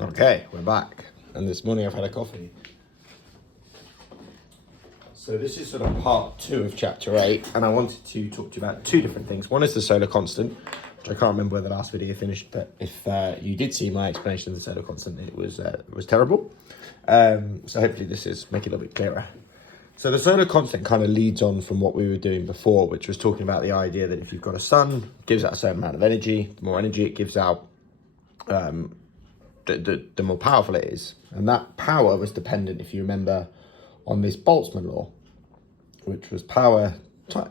Okay, we're back. And this morning I've had a coffee. So this is sort of part 2 of chapter 8, and I wanted to talk to you about two different things. One is the solar constant, which I can't remember where the last video finished, but if you did see my explanation of the solar constant, it was terrible. So hopefully this is make it a little bit clearer. So the solar constant kind of leads on from what we were doing before, which was talking about the idea that if you've got a sun, it gives out a certain amount of energy. The more energy it gives out, the more powerful it is. And that power was dependent, if you remember, on this Boltzmann law, which was power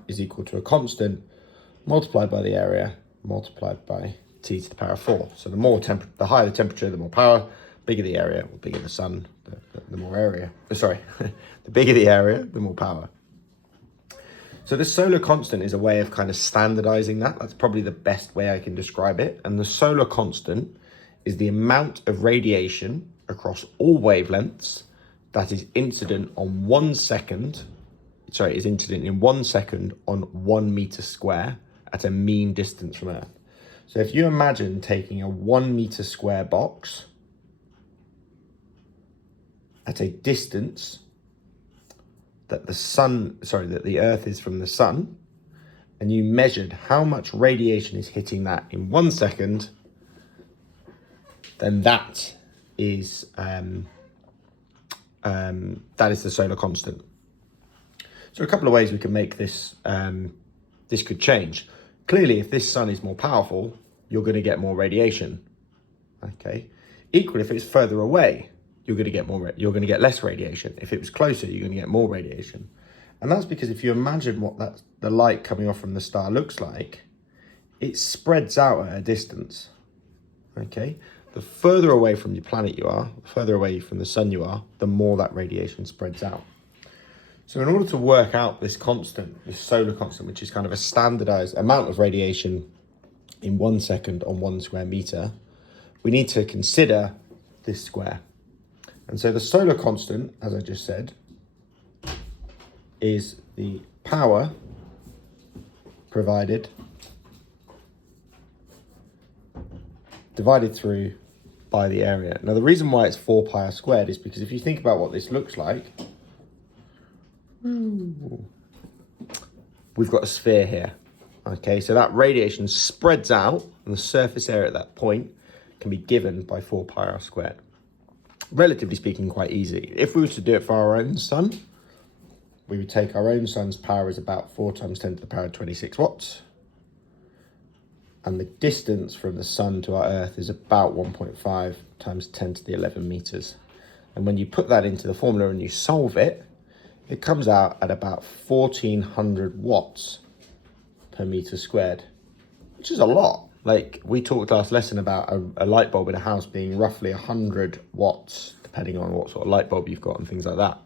is equal to a constant multiplied by the area multiplied by t to the power of 4. So the higher the temperature, the more power, bigger the area, or bigger the sun, the more area. Sorry, the bigger the area, the more power. So the solar constant is a way of kind of standardizing that. That's probably the best way I can describe it. And the solar constant is the amount of radiation across all wavelengths that is incident on 1 second. Is incident in 1 second on 1 meter square at a mean distance from Earth. So if you imagine taking a 1 meter square box at a distance that the Earth is from the sun, and you measured how much radiation is hitting that in 1 second, then that is the solar constant. So a couple of ways we can make this, this could change. Clearly, if this sun is more powerful, you're going to get more radiation. Okay. Equally, if it's further away, you're going to get less radiation. If it was closer, you're going to get more radiation. And that's because if you imagine what the light coming off from the star looks like, it spreads out at a distance. Okay. The further away from your planet you are, the further away from the sun you are, the more that radiation spreads out. So in order to work out this constant, this solar constant, which is kind of a standardized amount of radiation in 1 second on 1 square meter, we need to consider this square. And so the solar constant, as I just said, is the power provided divided through by the area. Now the reason why it's 4 pi r squared is because if you think about what this looks like, we've got a sphere here. Okay, so that radiation spreads out and the surface area at that point can be given by 4 pi r squared. Relatively speaking, quite easy. If we were to do it for our own sun, we would take our own sun's power as about 4 times 10 to the power of 26 watts. And the distance from the sun to our Earth is about 1.5 times 10 to the 11 meters. And when you put that into the formula and you solve it, it comes out at about 1400 watts per meter squared, which is a lot. Like we talked last lesson about a light bulb in a house being roughly 100 watts, depending on what sort of light bulb you've got and things like that.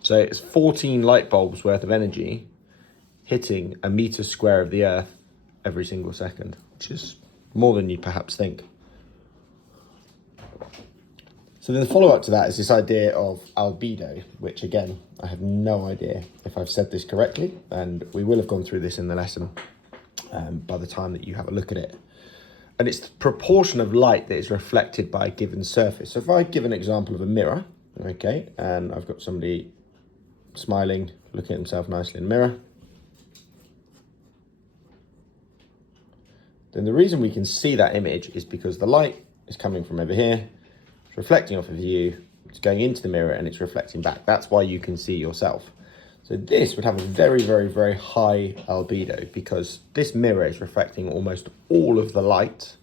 So it's 14 light bulbs worth of energy hitting a meter square of the Earth every single second, which is more than you perhaps think. So then the follow-up to that is this idea of albedo, which again, I have no idea if I've said this correctly, and we will have gone through this in the lesson by the time that you have a look at it. And it's the proportion of light that is reflected by a given surface. So if I give an example of a mirror, okay, and I've got somebody smiling, looking at himself nicely in the mirror, then the reason we can see that image is because the light is coming from over here, it's reflecting off of you, it's going into the mirror and it's reflecting back. That's why you can see yourself. So this would have a very, very, very high albedo because this mirror is reflecting almost all of the light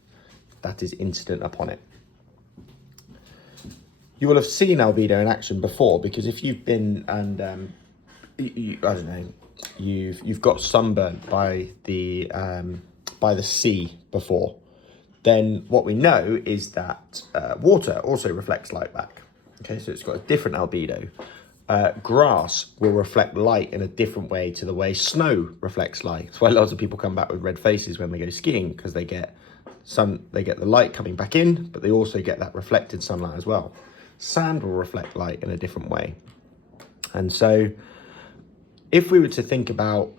that is incident upon it. You will have seen albedo in action before because if you've been and I don't know, you've got sunburnt by the sea before, then what we know is that water also reflects light back. Okay, so it's got a different albedo. Grass will reflect light in a different way to the way snow reflects light. That's why lots of people come back with red faces when they go skiing, because they get the light coming back in, but they also get that reflected sunlight as well. Sand will reflect light in a different way. And so if we were to think about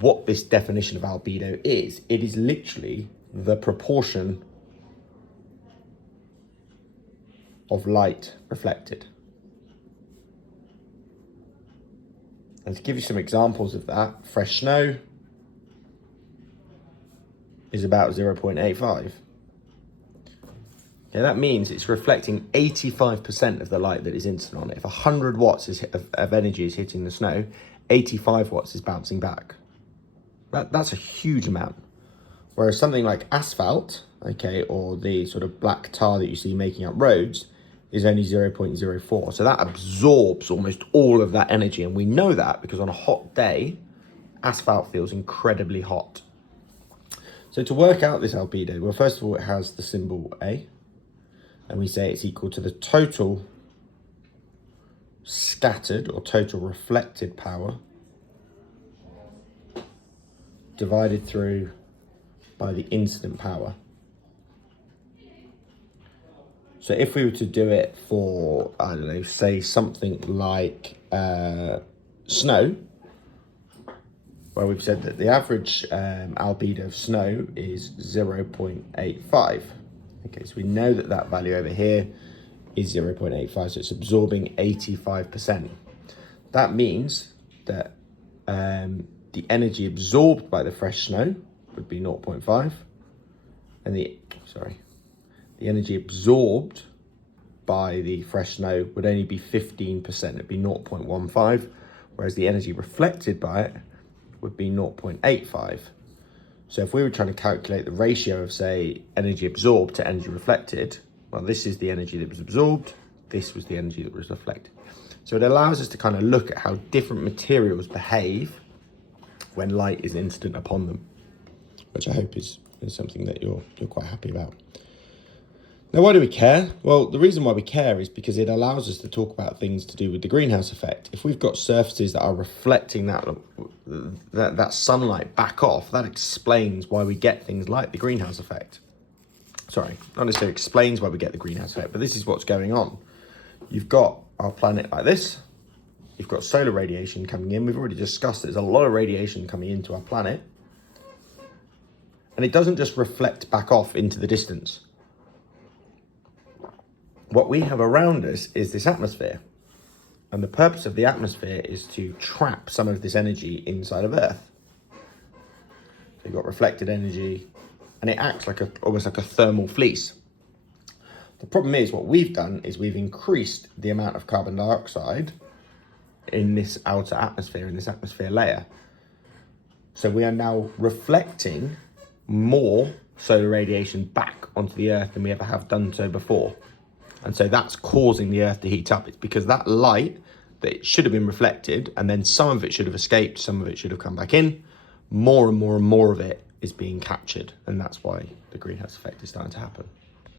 what this definition of albedo is, it is literally the proportion of light reflected. And to give you some examples of that, fresh snow is about 0.85. That means it's reflecting 85% of the light that is incident on it. If 100 watts of energy is hitting the snow, 85 watts is bouncing back. That's a huge amount. Whereas something like asphalt, okay, or the sort of black tar that you see making up roads, is only 0.04. So that absorbs almost all of that energy. And we know that because on a hot day, asphalt feels incredibly hot. So to work out this albedo, well, first of all, it has the symbol A. And we say it's equal to the total scattered or total reflected power divided through by the incident power. So if we were to do it for, I don't know, say something like snow, where we've said that the average albedo of snow is 0.85. Okay, so we know that that value over here is 0.85, so it's absorbing 85%. That means that the energy absorbed by the fresh snow would be 0.5, and the energy absorbed by the fresh snow would only be 15%, it'd be 0.15, whereas the energy reflected by it would be 0.85. So if we were trying to calculate the ratio of, say, energy absorbed to energy reflected, well, this is the energy that was absorbed, this was the energy that was reflected. So it allows us to kind of look at how different materials behave when light is incident upon them, which I hope is something that you're quite happy about. Now, why do we care? Well, the reason why we care is because it allows us to talk about things to do with the greenhouse effect. If we've got surfaces that are reflecting that sunlight back off, that explains why we get things like the greenhouse effect. Sorry, not necessarily explains why we get the greenhouse effect, but this is what's going on. You've got our planet like this. You've got solar radiation coming in. We've already discussed there's a lot of radiation coming into our planet. And it doesn't just reflect back off into the distance. What we have around us is this atmosphere. And the purpose of the atmosphere is to trap some of this energy inside of Earth. So you've got reflected energy, and it acts like almost like a thermal fleece. The problem is what we've done is we've increased the amount of carbon dioxide in this outer atmosphere, in this atmosphere layer. So we are now reflecting more solar radiation back onto the Earth than we ever have done so before. And so that's causing the Earth to heat up. It's because that light that should have been reflected, and then some of it should have escaped, some of it should have come back in, more and more and more of it is being captured. And that's why the greenhouse effect is starting to happen.